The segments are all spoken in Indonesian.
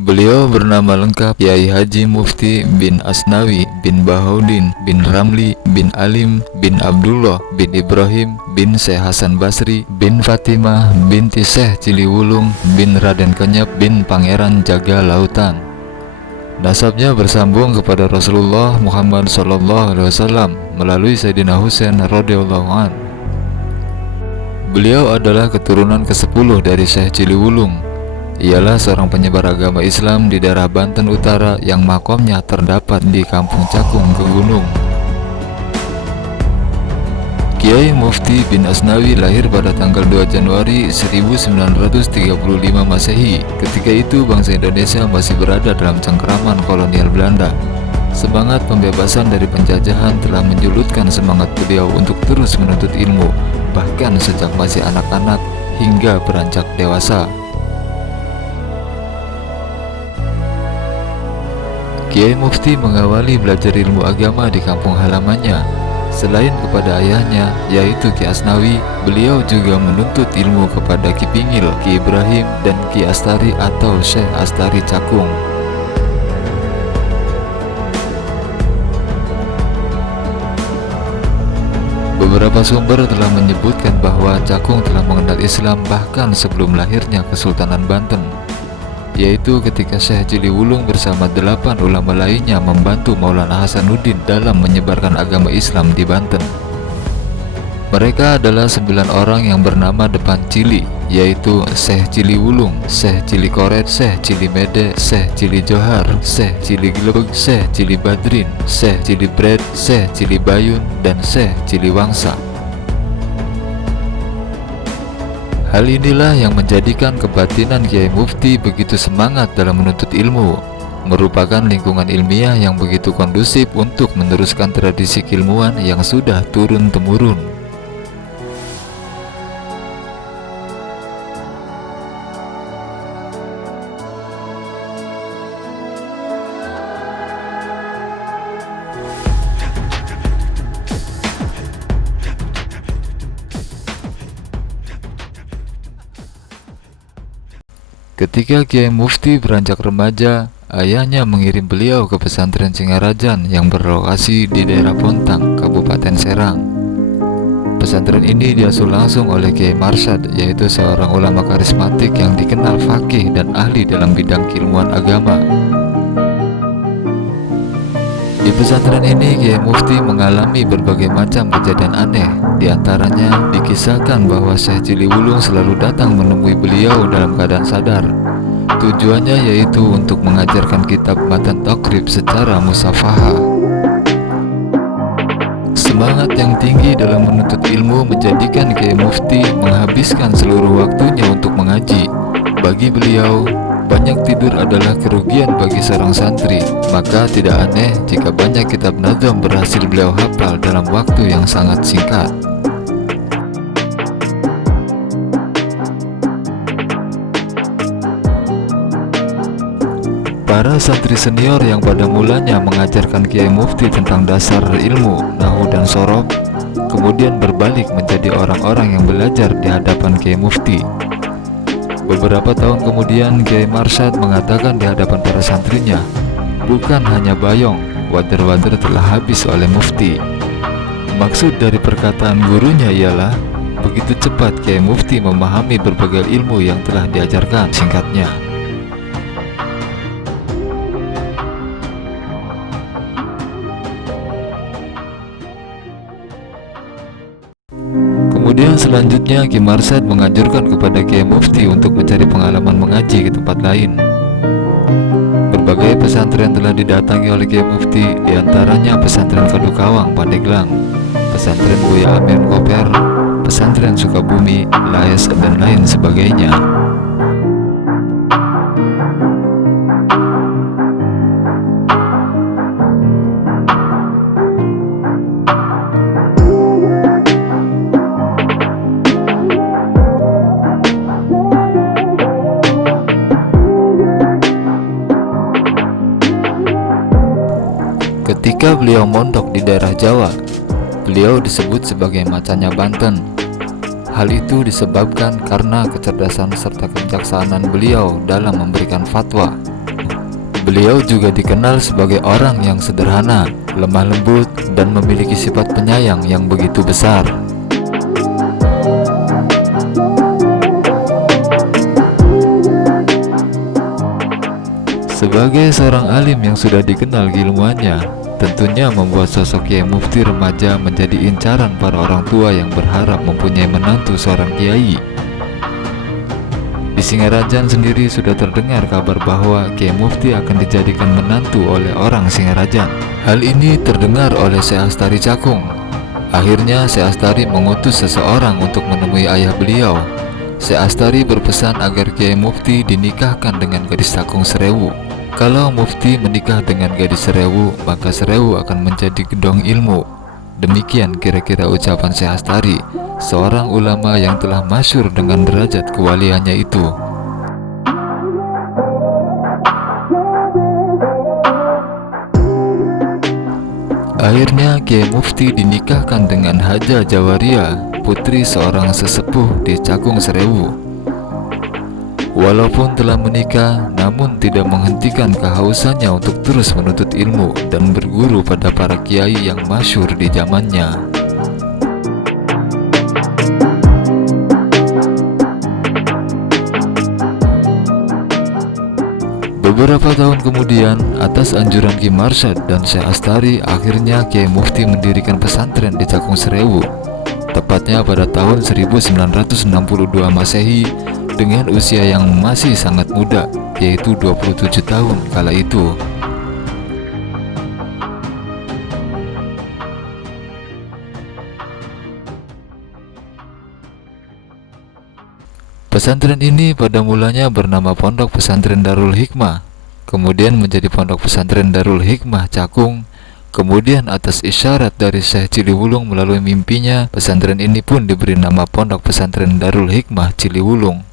Beliau bernama lengkap Kiai Haji Mufti bin Asnawi bin Bahaudin bin Ramli bin Alim bin Abdullah bin Ibrahim bin Syekh Hasan Basri bin Fatimah binti Syekh Ciliwulung bin Raden Kenyep bin Pangeran Jaga Lautan. Nasabnya bersambung kepada Rasulullah Muhammad SAW melalui Sayyidina Husain radhiyallahu an. Beliau adalah keturunan ke-10 dari Syekh Ciliwulung. Ialah seorang penyebar agama Islam di daerah Banten Utara yang makomnya terdapat di Kampung Cakung Kegunung. Kiai Mufti bin Asnawi lahir pada tanggal 2 Januari 1935 Masehi. Ketika itu bangsa Indonesia masih berada dalam cengkeraman kolonial Belanda. Semangat pembebasan dari penjajahan telah menjulutkan semangat beliau untuk terus menuntut ilmu, bahkan sejak masih anak-anak hingga beranjak dewasa. Kiai Mufti mengawali belajar ilmu agama di kampung halamannya. Selain kepada ayahnya, yaitu Ki Asnawi, beliau juga menuntut ilmu kepada Ki Pingil, Ki Ibrahim, dan Ki Astari atau Syekh Astari Cakung. Beberapa sumber telah menyebutkan bahwa Cakung telah mengenal Islam bahkan sebelum lahirnya Kesultanan Banten, yaitu ketika Syekh Ciliwulung bersama 8 ulama lainnya membantu Maulana Hasanuddin dalam menyebarkan agama Islam di Banten. Mereka adalah 9 orang yang bernama depan Cili, yaitu Syekh Ciliwulung, Syekh Cilikoret, Syekh Cilimede, Syekh Cilijohar, Syekh Ciligilebeg, Syekh Cilibadrin, Syekh Cilibred, Syekh Cilibayun, dan Syekh Ciliwangsa. Hal inilah yang menjadikan kebatinan Kiai Mufti begitu semangat dalam menuntut ilmu, merupakan lingkungan ilmiah yang begitu kondusif untuk meneruskan tradisi keilmuan yang sudah turun-temurun. Ketika Kiai Mufti beranjak remaja, ayahnya mengirim beliau ke pesantren Singarajan yang berlokasi di daerah Pontang, Kabupaten Serang. Pesantren ini diasuh langsung oleh Kiai Marsad, yaitu seorang ulama karismatik yang dikenal faqih dan ahli dalam bidang keilmuan agama. Di pesantren ini Kiai Mufti mengalami berbagai macam kejadian aneh. Di antaranya dikisahkan bahwa Syekh Ciliwulung selalu datang menemui beliau dalam keadaan sadar. Tujuannya yaitu untuk mengajarkan kitab Matan Takrib secara musafahah. Semangat yang tinggi dalam menuntut ilmu menjadikan Kiai Mufti menghabiskan seluruh waktunya untuk mengaji. Bagi beliau, banyak tidur adalah kerugian bagi seorang santri, maka tidak aneh jika banyak kitab nazam berhasil beliau hafal dalam waktu yang sangat singkat. Para santri senior yang pada mulanya mengajarkan Kiai Mufti tentang dasar ilmu, nahwu dan shorof, kemudian berbalik menjadi orang-orang yang belajar di hadapan Kiai Mufti. Beberapa tahun kemudian Kiai Marsad mengatakan di hadapan para santrinya, bukan hanya bayong, wader-wader telah habis oleh Mufti. Maksud dari perkataan gurunya ialah begitu cepat Kiai Mufti memahami berbagai ilmu yang telah diajarkan, singkatnya. Kemudian selanjutnya Ki Marsad menganjurkan kepada Kiai Mufti untuk mencari pengalaman mengaji ke tempat lain. Berbagai pesantren telah didatangi oleh Kiai Mufti, diantaranya pesantren Kadukawang, Pandeglang, pesantren Buya Amin Koper, pesantren Sukabumi, Laes, dan lain sebagainya. Ketika beliau mondok di daerah Jawa, beliau disebut sebagai macannya Banten. Hal itu disebabkan karena kecerdasan serta kebijaksanaan beliau dalam memberikan fatwa. Beliau juga dikenal sebagai orang yang sederhana, lemah lembut, dan memiliki sifat penyayang yang begitu besar. Sebagai seorang alim yang sudah dikenal keilmuannya, tentunya membuat sosok Kiai Mufti remaja menjadi incaran para orang tua yang berharap mempunyai menantu seorang kiai. Di Singarajan sendiri sudah terdengar kabar bahwa Kiai Mufti akan dijadikan menantu oleh orang Singarajan. Hal ini terdengar oleh Syekh Astari Cakung. Akhirnya Syekh Astari mengutus seseorang untuk menemui ayah beliau. Syekh Astari berpesan agar Kiai Mufti dinikahkan dengan gadis Cakung Serewu. Kalau Mufti menikah dengan gadis Serewu, maka Serewu akan menjadi gedong ilmu. Demikian kira-kira ucapan Syekh Astari, seorang ulama yang telah masyhur dengan derajat kewaliannya itu. Akhirnya Kiai Mufti dinikahkan dengan Haja Jawaria, putri seorang sesepuh di Cakung Serewu. Walaupun telah menikah, namun tidak menghentikan kehausannya untuk terus menuntut ilmu dan berguru pada para kiai yang masyhur di zamannya. Beberapa tahun kemudian, atas anjuran Ki Marsad dan Syekh Astari, akhirnya Kiai Mufti mendirikan pesantren di Cakung Serewu, tepatnya pada tahun 1962 Masehi, dengan usia yang masih sangat muda, yaitu 27 tahun kala itu. Pesantren ini pada mulanya bernama Pondok Pesantren Darul Hikmah, kemudian menjadi Pondok Pesantren Darul Hikmah Cakung. Kemudian atas isyarat dari Syekh Ciliwulung melalui mimpinya, pesantren ini pun diberi nama Pondok Pesantren Darul Hikmah Ciliwulung.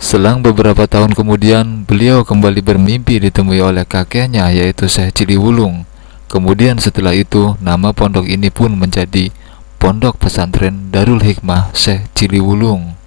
Selang beberapa tahun kemudian, beliau kembali bermimpi ditemui oleh kakeknya, yaitu Syekh Ciliwulung. Kemudian setelah itu, nama pondok ini pun menjadi Pondok Pesantren Darul Hikmah Syekh Ciliwulung.